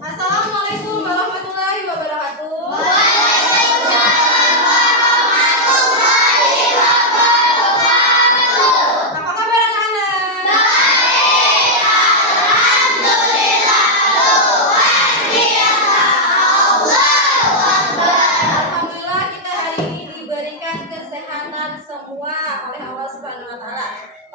Assalamualaikum warahmatullahi wabarakatuh. Apa kabar anak-anak? Alhamdulillah kita hari ini diberikan kesehatan semua oleh Allah Subhanahu wa taala.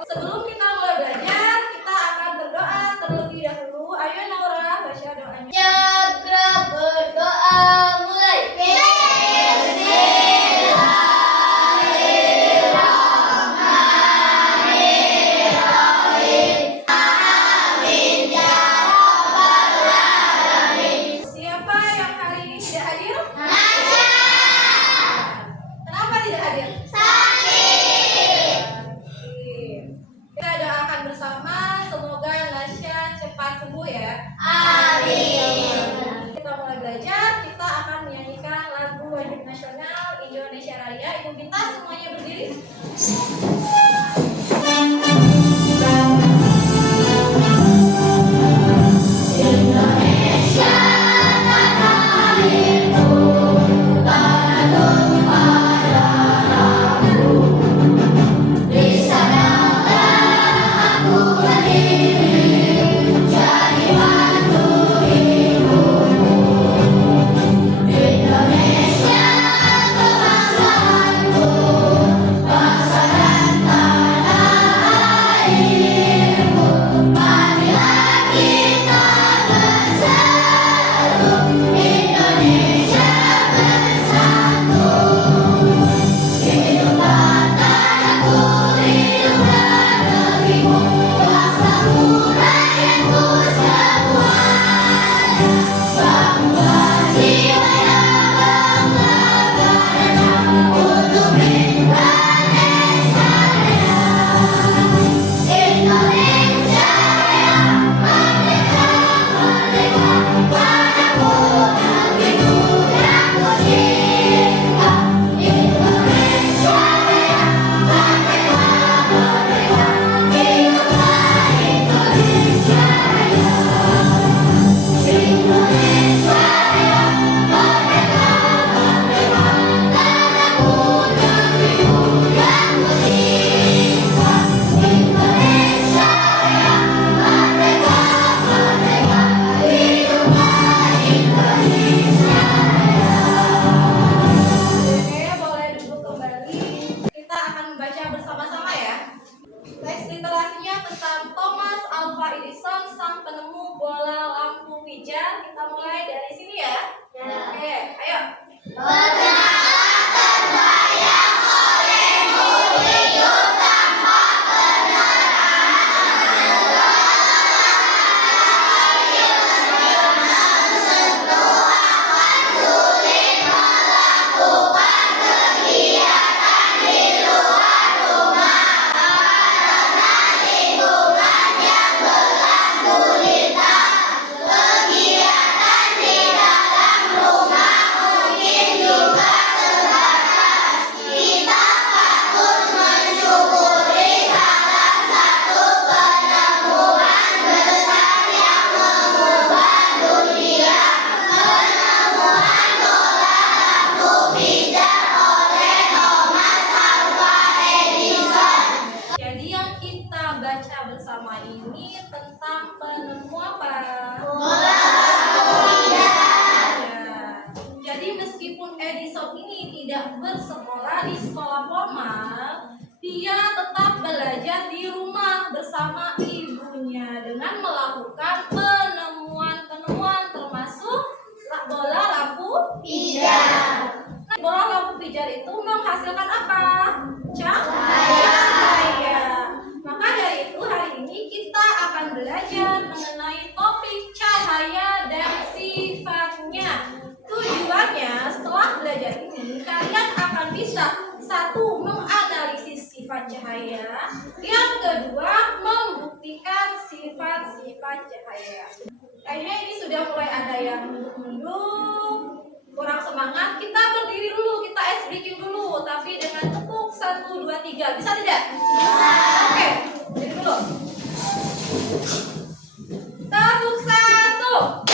Sebelum kita mulai belajar, kita akan berdoa terlebih dahulu. Ayo Naura baca doanya. Jaga berdoa mulai. Siapa yang hari ini tidak hadir? Kenapa tidak hadir? Kita doakan bersama semoga Nasya cepat sembuh ya. Kita mulai belajar, kita akan menyanyikan lagu wajib nasional Indonesia Raya. Ibu kita semuanya berdiri. Oke, boleh duduk kembali. Kita akan membaca bersama-sama ya. Teks literasinya tentang Thomas Alva Edison, sang penemu bola lampu pijar. Kita mulai dari sini ya. Oke, ayo. Jadi yang kita baca bersama ini tentang penemu apa? Ya. Jadi meskipun Edison ini tidak bersekolah di sekolah formal, dia tetap belajar di rumah bersama ibunya dengan melakukan penemuan-penemuan termasuk bola lampu pijar. Nah, bola lampu pijar itu menghasilkan apa? Cahaya. Maka dari itu hari ini kita akan belajar mengenai topik cahaya dan sifatnya. Tujuannya setelah belajar ini kalian akan bisa satu menganalisis sifat cahaya, yang kedua membuktikan sifat-sifat cahaya. Kayaknya ini sudah mulai ada yang nunduk, kurang semangat. Kita berdiri dulu, kita ice breaking dulu, tapi dengan tepuk 1, 2, 3. Bisa tidak? Oke, berdiri dulu. Tepuk 1,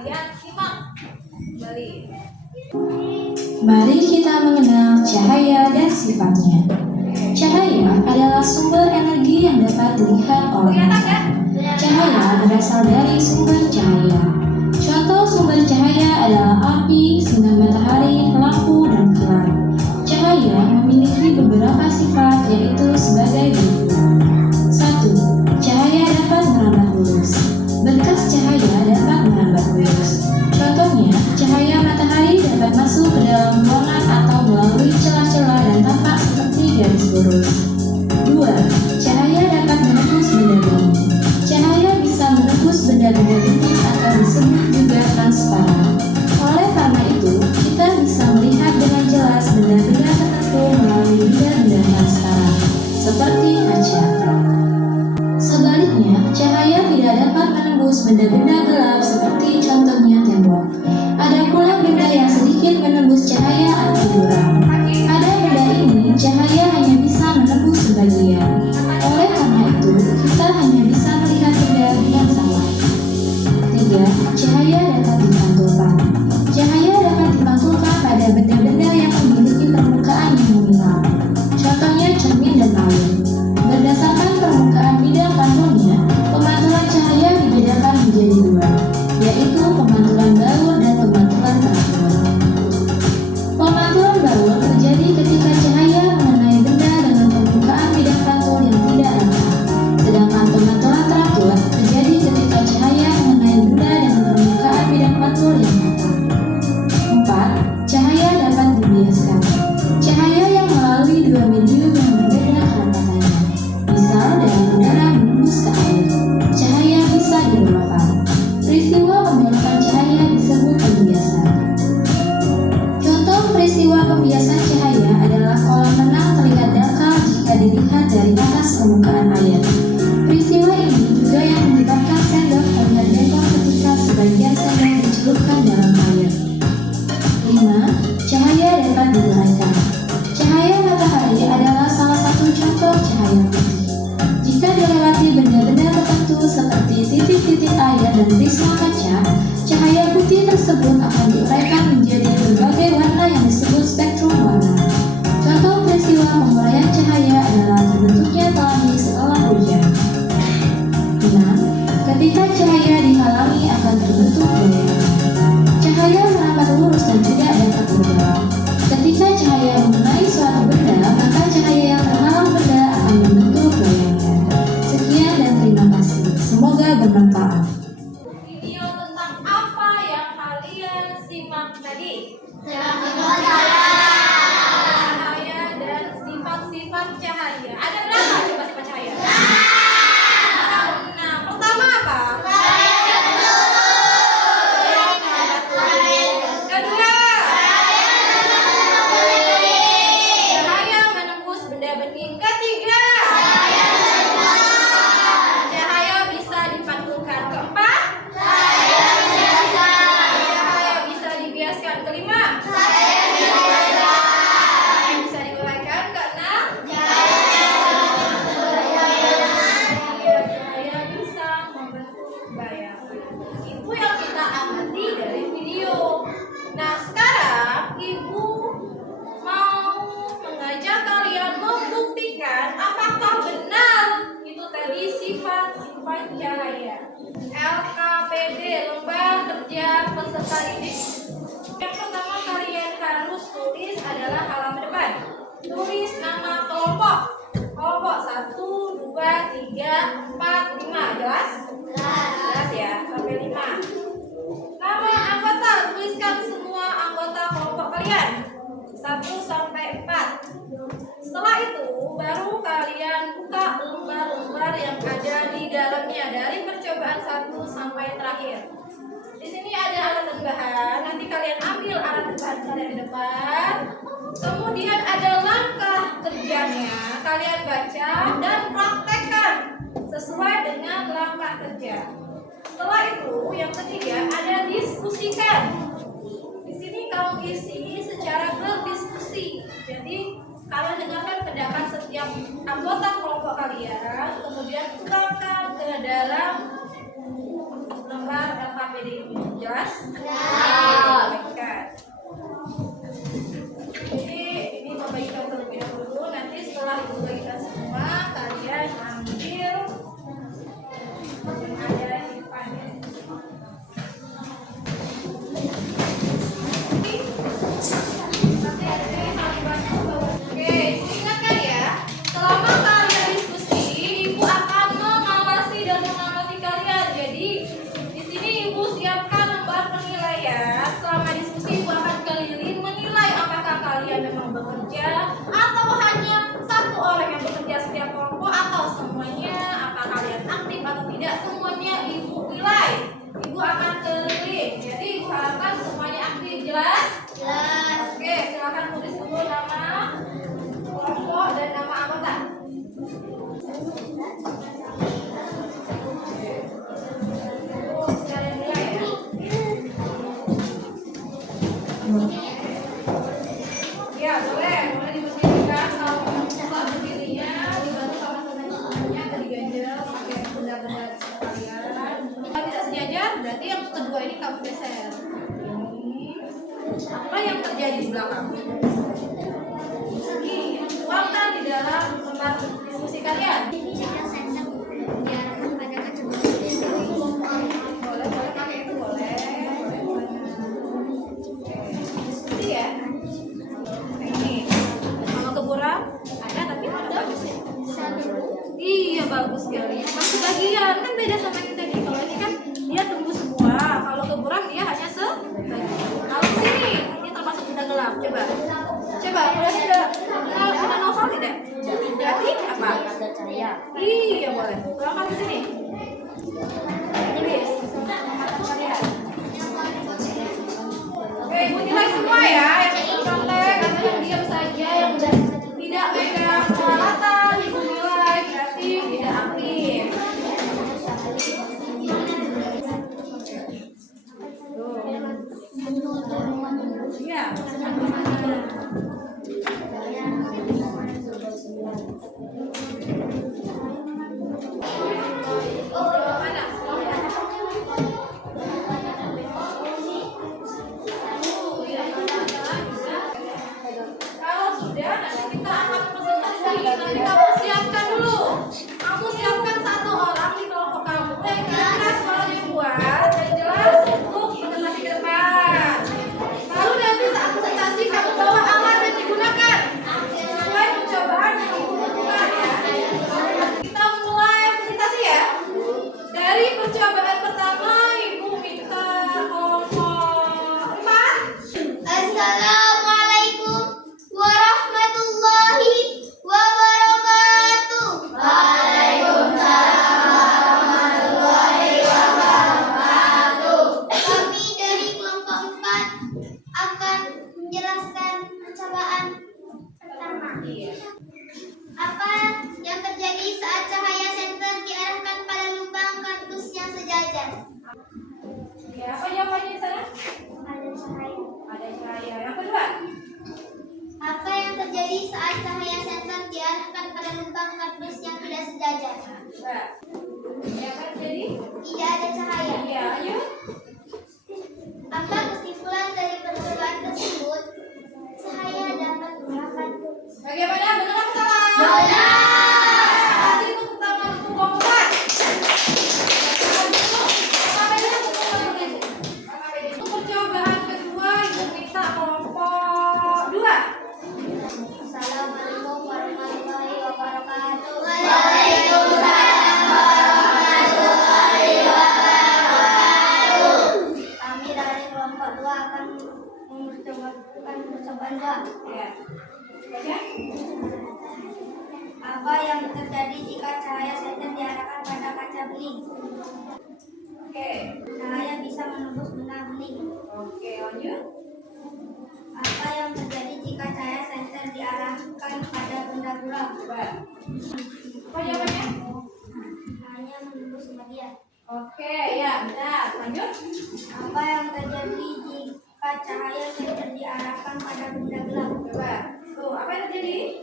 kalian simak kembali. Mari kita mengenal cahaya dan sifatnya. Cahaya adalah sumber energi yang dapat dilihat oleh mata. Cahaya berasal dari sumber cahaya. Contoh sumber cahaya adalah api, sinar matahari, lampu, dan kilat. Cahaya memiliki beberapa sifat yaitu sebagai berikut. 1. Cahaya dapat merambat lurus. Berkas cahaya dapat merambat lurus. Contohnya, cahaya matahari dapat masuk ke dalam ruangan atau melalui celah-celah dan tampak seperti garis lurus. 2. Cahaya dapat menembus benda bening. Cahaya bisa menembus benda-benda bening atau disebut juga transparan. Oleh karena itu, kita bisa melihat dengan jelas benda-benda tertentu melalui benda-benda transparan, seperti kaca. Sebaliknya, cahaya tidak dapat menembus benda-benda gelap seperti contohnya tembok. Ada pula benda yang sedikit menembus cahaya atau buram. Pada benda ini, cahaya hanya bisa menembus sebagian. Oleh karena itu, kita hanya bisa melihat benda yang sama. 3. Cahaya dapat dipantulkan. Cahaya dapat dipantulkan pada benda-benda yang memiliki permukaan yang memilang. Contohnya cermin dan air. Berdasarkan permukaan bidang pantulnya, pemantulan cahaya dibedakan menjadi dua, yaitu pemantulan baur dan pemantulan teratur. Pemantulan baur terjadi ketika cahaya mengenai benda dengan permukaan bidang pantul yang tidak rata, sedangkan pemantulan teratur terjadi ketika cahaya mengenai benda dengan permukaan bidang pantul yang rata. 4. Cahaya dapat dibiaskan. Cahaya yang melalui dua medium yang berbeda kerapatannya. Misal dari udara menembus ke air, cahaya bisa dibelokkan. Peristiwa pembelokan cahaya disebut pembiasan. Contoh peristiwa pembiasan cahaya adalah kolam renang terlihat dangkal jika dilihat dari atas permukaan air. Peristiwa ini juga yang menyebabkan sendok terlihat bengkok ketika sebagian sendok dicelupkan dalam air. 5. Cahaya dapat diuraikan. Cahaya matahari adalah salah satu contoh cahaya putih. Jika dilewati benda-benda tertentu seperti titik-titik air dan prisma kaca, cahaya putih tersebut akan diuraikan menjadi berbagai warna yang disebut spektrum warna. Contoh peristiwa penguraian cahaya adalah terbentuknya pelangi setelah hujan. 6. Ketika cahaya dihalangi akan terbentuk bayangan. Cahaya merambat lurus dan tidak dapat berbelok. Ketika cahaya mengenai suatu benda, maka cahaya yang terhalang benda akan membentuk bayangan. Sekian dan terima kasih. Semoga bermanfaat. Video tentang apa yang kalian simak tadi? Cahaya. Cahaya dan sifat-sifat cahaya. Ada berapa coba sifat cahaya? Nah, pertama apa? Kedua, cahaya menembus benda bening. Ketiga, cahaya bisa dipantulkan. Keempat, cahaya bisa dibiaskan. Kelima, cahaya bisa diuraikan. Keenam, cahaya bisa membentuk bayangan. Itu yang kita amati dari video. Nah, sekarang Ibu mau mengajak kalian membuktikan apakah benar itu tadi sifat-sifat cahaya. LKPD, lembar kerja peserta didik. Yang pertama kalian harus tulis adalah halaman depan. Tulis nama kelompok. Kelompok 1, 2, 3, 4, 5. Jelas? Jelas ya, sampai 5. Nama anggota, tuliskan semua anggota kelompok kalian 1 sampai 4. Setelah itu baru kalian buka lembar-lembar yang ada di dalamnya dari percobaan 1 sampai terakhir. Di sini ada alat dan bahan. Nanti kalian ambil alat dan bahan kalian di depan. Kemudian ada langkah kerjanya. Kalian baca dan praktekkan sesuai dengan langkah kerja. Setelah itu, yang ketiga ada diskusikan. Di sini kamu isi secara berdiskusi. Jadi kalian dengarkan pendapat setiap anggota kelompok kalian, kemudian tuangkan ke dalam lembar LKPD. APD ini. Jelas? Jelas. Baikkan. Jadi ini membagikan terlebih dahulu. Nanti setelah ibu bagikan semua, kalian ambil yang ada di depannya. Oke, ingatkan ya, selama kalian diskusi, ibu akan mengawasi dan mengamati kalian. Jadi di sini ibu siapkan lembar penilaian. Selama diskusi ibu akan keliling menilai apakah kalian memang bekerja atau hanya satu orang yang bekerja setiap kelompok atau semuanya. Apa kalian aktif atau tidak, semuanya ibu nilai. Ibu akan keliling. Jadi ibu harapkan semuanya aktif. Jelas? Jelas. Oke, silakan tulis dulu nama kelompok dan nama anggota. Sekalian nilai ya. Ya, boleh diberdirikan. Kalau saat berdirinya dibantu sama teman-temannya tadi ganjel pakai benda-benda sekalian. Kalau tidak sejajar, berarti yang kedua ini kamu geser. Ini apa yang terjadi di belakang? Segi tuangkan di dalam tempat diskusi kalian. Boleh pakai itu boleh. Diskusi ya. Nah, ini kalau keburang ada tapi ada bagus ya. Iya bagus sekali. Masih bagian kan beda sama yang tadi. Kalau ini kan dia tembus semua. Kalau keburang dia hanya sebagian. Kalau di sini ini termasuk benda gelap. Coba boleh tidak benda novel tidak? Jadi apa? Iya boleh. Tuangkan di sini. Tulis. Oke, ibu nilai semua ya. Yang contek atau yang diam saja, yang tidak pegang peralatan, ibu nilai kreatif, tidak aktif. Iya. Kalau sudah, nanti kita akan presentasi. Nanti kamu siapkan dulu. Kamu siapkan satu orang di kelompok kamu yang kira-kira suaranya buat dan jelas untuk presentasi ke depan. Lalu nanti saat presentasi kamu bawa alat yang digunakan sesuai percobaan yang ibu lakukan ya. Kita mulai presentasi ya. Dari percobaan pertama, ibu minta kelompok 4. Assalamualaikum warahmatullahi wabarakatuh. Waalaikumsalam warahmatullahi wabarakatuh. Kami dari kelompok 4 akan menjelaskan percobaan pertama. Apa yang terjadi saat cahaya senter diarahkan pada lubang kardus yang sejajar? Ya, apa jawabannya di sana? Ada cahaya. Ada cahaya. Yang kedua, Apa yang terjadi saat cahaya senter diarahkan pada lubang kardus yang tidak sejajar? coba. Ya, apa yang terjadi? Tidak ada cahaya. Iya, ayo. Apa kesimpulan dari percobaan tersebut? Cahaya dapat diarahkan. Bagaimana? Benar atau salah? Benar. Kasih tepuk tangan untuk kelompok 4. Untuk percobaan kedua, ibu minta kelompok 2. Assalamualaikum warahmatullahi wabarakatuh. Kami dari kelompok 2 akan mencoba percobaan 2. Ya. Baca. Apa yang terjadi jika cahaya senter diarahkan pada kaca beling? Oke. Cahaya bisa menembus benda beling. Oke, lanjut. Apa yang terjadi jika cahaya senter diarahkan pada benda buram? Coba. Apa jawabannya? Cahaya menembus bagian. Oke, ya, benar. Lanjut. Apa yang terjadi jika cahaya senter diarahkan pada benda gelap? Coba. Tuh, apa yang terjadi?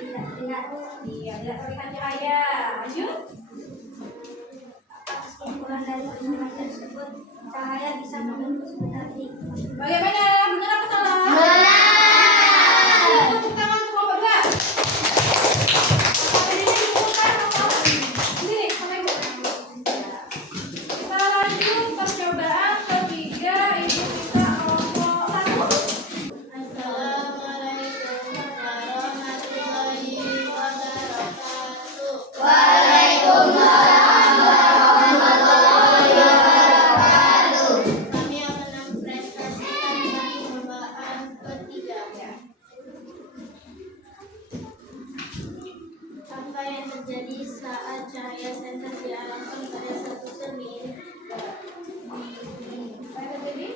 Tidak terlihat. Iya, tidak terlihat cahaya. Lanjut. Apa kesimpulan dari pertemuan tersebut, cahaya bisa menembus matahari. Bagaimana? Benar apa salah? Tepuk tangan untuk kelompok 2. Apa bedanya dikumpulkan atau sini sama ibu? Kita lanjut percobaan ketiga. Ibu minta kelompok 1. Assalamualaikum warahmatullahi wabarakatuh. Kami akan mempresentasikan percobaan ketiga. Apa yang terjadi saat cahaya senter diarahkan pada satu cermin? Apa yang terjadi?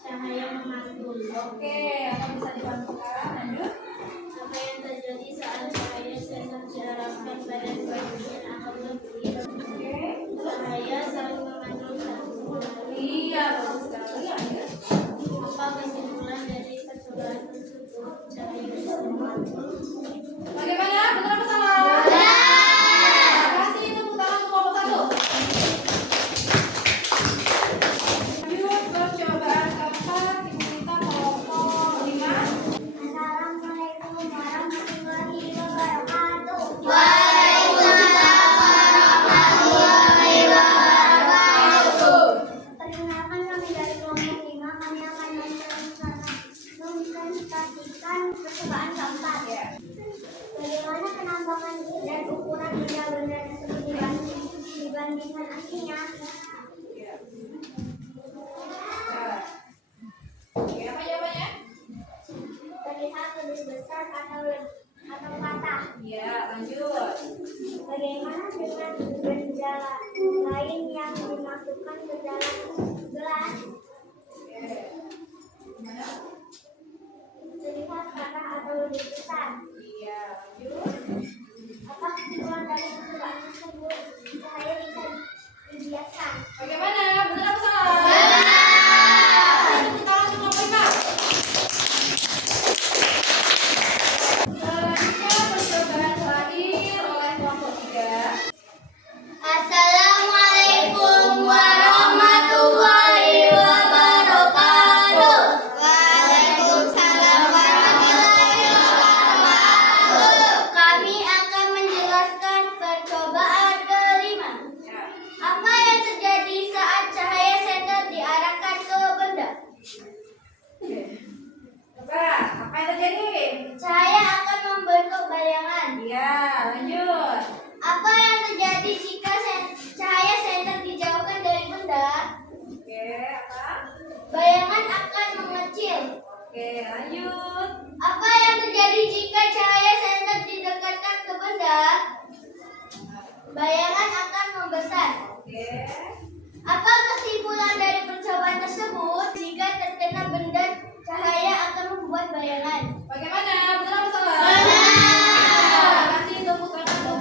Cahaya memantul. Oke, apa bisa dibantukan? Lanjut. Apa yang terjadi saat cahaya senter diarahkan pada dua cermin atau lebih? Oke. Cahaya saling memantul satu sama lain. Iya, bagus sekali. Lanjut. Apa kesimpulan dari percobaan tersebut? Cahaya bisa memantul. Bagaimana? Benar apa salah? Kasih tepuk tangan untuk kelompok 1. Lanjut percobaan keempat. Ibu minta kelompok 5. Assalamualaikum warahmatullahi wabarakatuh. Perkenalkan, kami dari kelompok 5. Kami akan mempresentasikan percobaan keempat. Bagaimana penambangan dan ukuran benda-benda tersebut dibandingkan aslinya? Oke, apa jawabannya? Terlihat lebih besar atau patah. Iya, lanjut. Bagaimana dengan benda lain yang dimasukkan ke dalam gelas? Oke. Gimana? Terlihat patah atau lebih besar. Iya, lanjut. Apa kesimpulan dari percobaan tersebut? Cahaya bisa dibiaskan. Bagaimana? Benar apa salah? Tepuk tangan untuk kelompok 5. Selanjutnya percobaan terakhir oleh kelompok 3. Assalamualaikum warahmatullahi wabarakatuh. Waalaikumsalam warahmatullahi wabarakatuh. Kami akan menjelaskan percobaan kelima. Ya. Apa yang terjadi saat cahaya senter diarahkan ke benda? Oke. Coba, apa yang terjadi? Cahaya akan membentuk bayangan. Iya, lanjut. Apa yang terjadi jika cahaya senter dijauhkan dari benda? Oke, apa? Bayangan akan mengecil. Oke, lanjut. Apa yang terjadi jika cahaya senter didekatkan ke benda? Bayangan akan membesar. Oke. Apa kesimpulan dari percobaan tersebut? Jika terkena benda, cahaya akan membuat bayangan. Bagaimana? Benar atau salah? Benar. Kasih tepuk tangan untuk.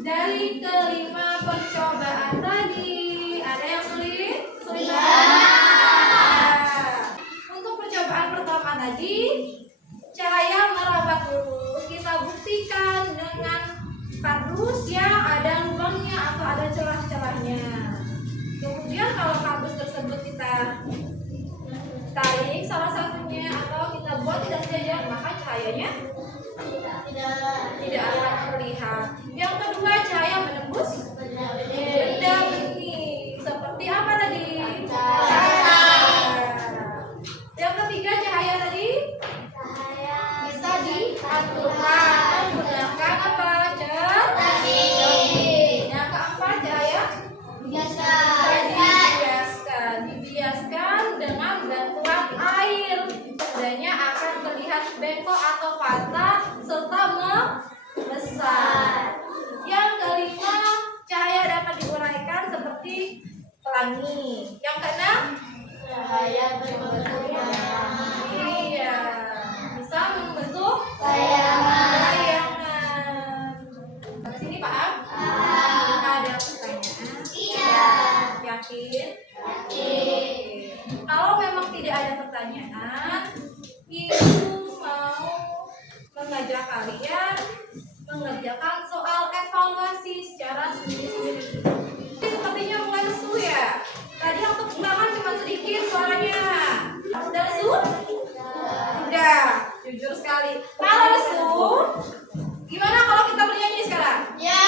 Dari kelima percobaan tadi, ada yang sulit? Sulit Iya. banget. Untuk percobaan pertama tadi, cahaya merambat lurus. Kita buktikan dengan kardus yang ada lubangnya atau ada celah-celahnya. Kemudian kalau kardus tersebut kita tarik salah satunya atau kita buat tidak sejajar, maka cahayanya tidak akan terlihat. Yang kedua, cahaya menembus benda bening. Seperti apa tadi? Cahaya. Yang ketiga, cahaya tadi bisa diantulkan menggunakan apa? Cermin. Yang keempat, cahaya dibiaskan dengan bantuan air. Bendanya akan terlihat bengkok atau patah serta membesar. Yang kelima, cahaya dapat diuraikan seperti pelangi. Yang keenam, Cahaya berbentuk bayangan. iya, bisa membentuk Bayangan. bayangan. Sampai sini paham? Ada pertanyaan? Iya. Yakin? Yakin. Kalau memang tidak ada pertanyaan, Ibu mau sekali. Kalau lesu, gimana kalau kita bernyanyi sekarang? Ya.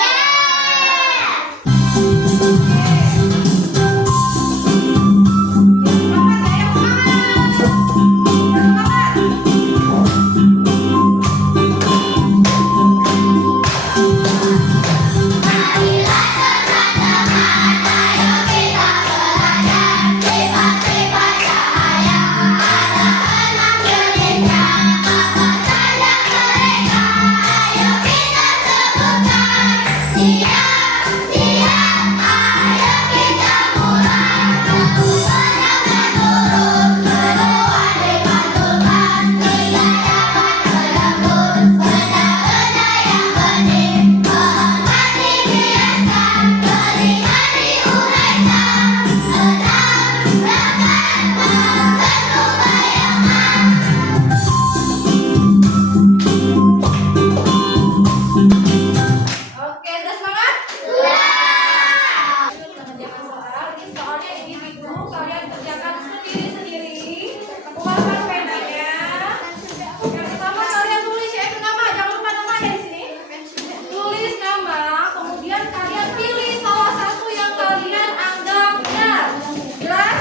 Oke, udah semangat? Mengerjakan soal, ini soalnya individu, kalian kerjakan sendiri-sendiri. Keluarkan penanya. Yang pertama kalian tulis ya, itu nama, jangan lupa nama ya di sini. Tulis nama, kemudian kalian pilih salah satu yang kalian anggap benar. Jelas?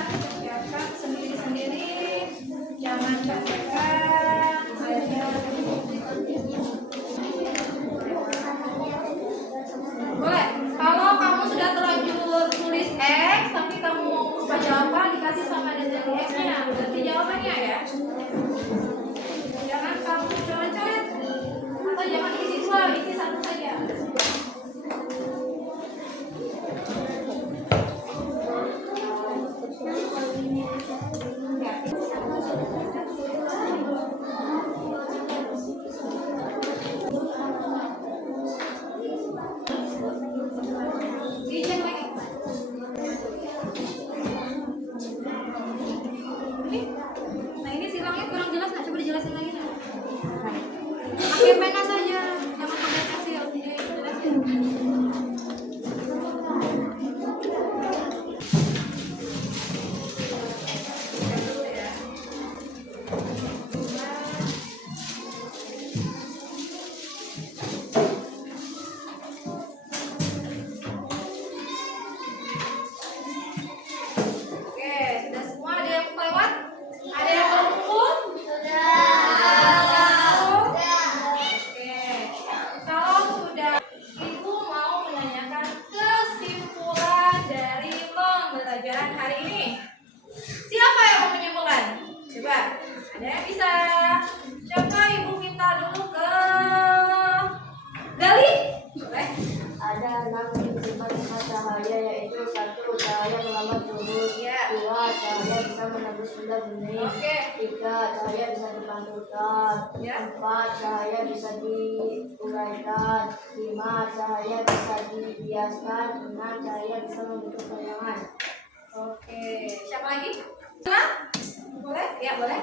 Kerjakan sendiri-sendiri, jangan contekan. Boleh. Kalau kamu sudah terlanjur tulis X, tapi kamu lupa jawaban, dikasih sama detik X-nya. Berarti jawabannya ya. Jangan kamu coret-coret, atau jangan isi dua, isi satu saja. Dicek lagi. Nah ini silangnya kurang jelas nggak? Coba dijelasin lagi. Pakai pena saja, jangan pakai pensil. Jelasin. Oke, sudah semua. Ada yang kelewat? Ada yang berkumpul? Oke, kalau sudah, Ibu mau menanyakan kesimpulan dari pembelajaran hari ini. Siapa yang mau menyimpulkan? Coba, ada yang bisa? Coba Ibu minta dulu ke Gali. Boleh? Ada 6 sifat-sifat cahaya, yaitu 1. Cahaya melambat turun. Ya. 2. Cahaya bisa menembus benda bening. Oke. 3. Cahaya bisa dipantulkan. Ya. 4. Cahaya bisa diuraikan. 5. Cahaya bisa dibiaskan. 6. Cahaya bisa membentuk bayangan. Oke, siapa lagi? Hah? Boleh? Ya, boleh.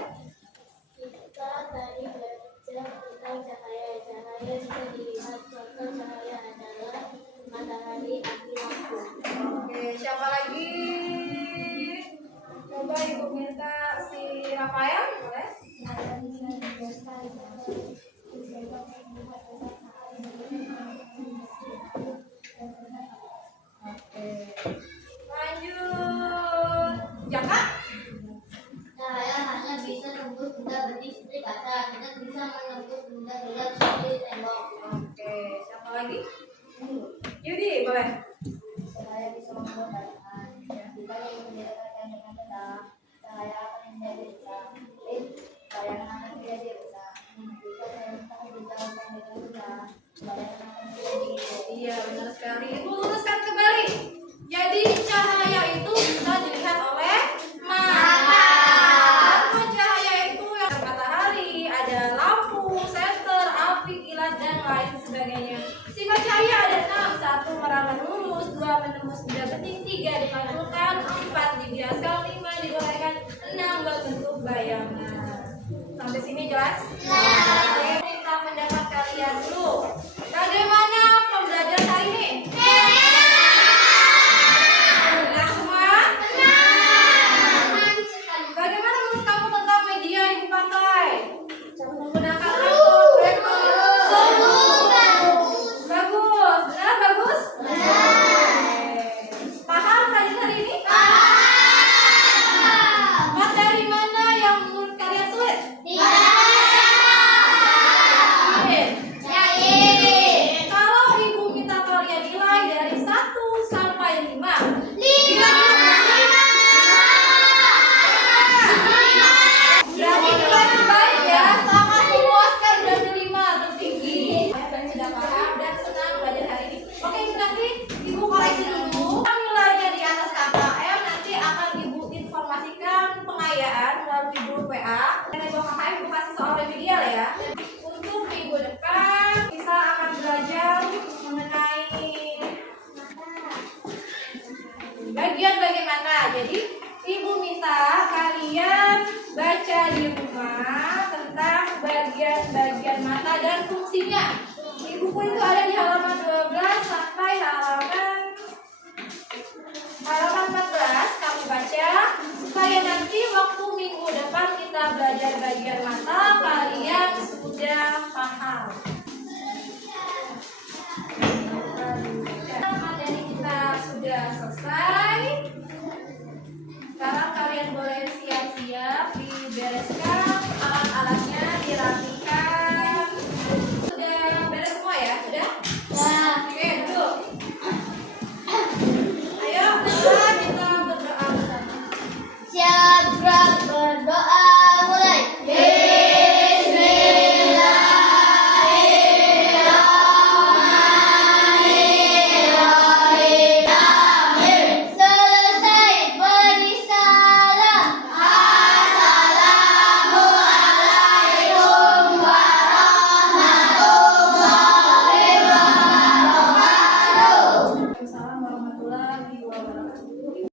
Kita tadi belajar tentang cahaya. Cahaya bisa dilihat. Contoh cahaya adalah matahari, api, lampu. Oke, siapa lagi? Coba Ibu minta si Rafael, boleh? Oke. Lanjut. Jaka? Cahaya hanya bisa tembus benda bening seperti kaca, tidak bisa menembus benda gelap seperti tembok. Oke, siapa lagi? Yudi, boleh? Cahaya bisa membuat bayangan. Jika yang menjadikan dengan terang, cahaya akan menjadi terang. jelas? Saya minta pendapat kalian dulu. Bagaimana pembelajaran hari ini? Benar semua? Bagaimana menurut kamu tentang media yang dipakai? Menggunakan laptop, bagus. Benar, bagus? Paham pelajaran hari ini? Materi mana yang menurut kalian sulit? Kalau ibu minta kalian nilai dari 1 sampai 5. Berarti nilai terbaik ya, sangat memuaskan dan 5 tertinggi. Kalian sudah paham dan senang belajar hari ini. Oke, nanti ibu koreksi dulu. Nilainya di atas KKM nanti akan ibu informasikan pengayaan melalui grup WA. Dan ibu KKM ibu kasih soal remedial ya. Untuk minggu depan kita akan belajar mengenai bagian-bagian mana. Jadi ibu minta kalian baca di rumah tentang bagian-bagian mata dan fungsinya. Di buku itu ada di halaman 12 sampai halaman 14 kamu baca supaya nanti waktu minggu depan kita belajar bagian mata kalian sudah paham. Materi kita sudah selesai. Sekarang kalian boleh siap-siap dibereskan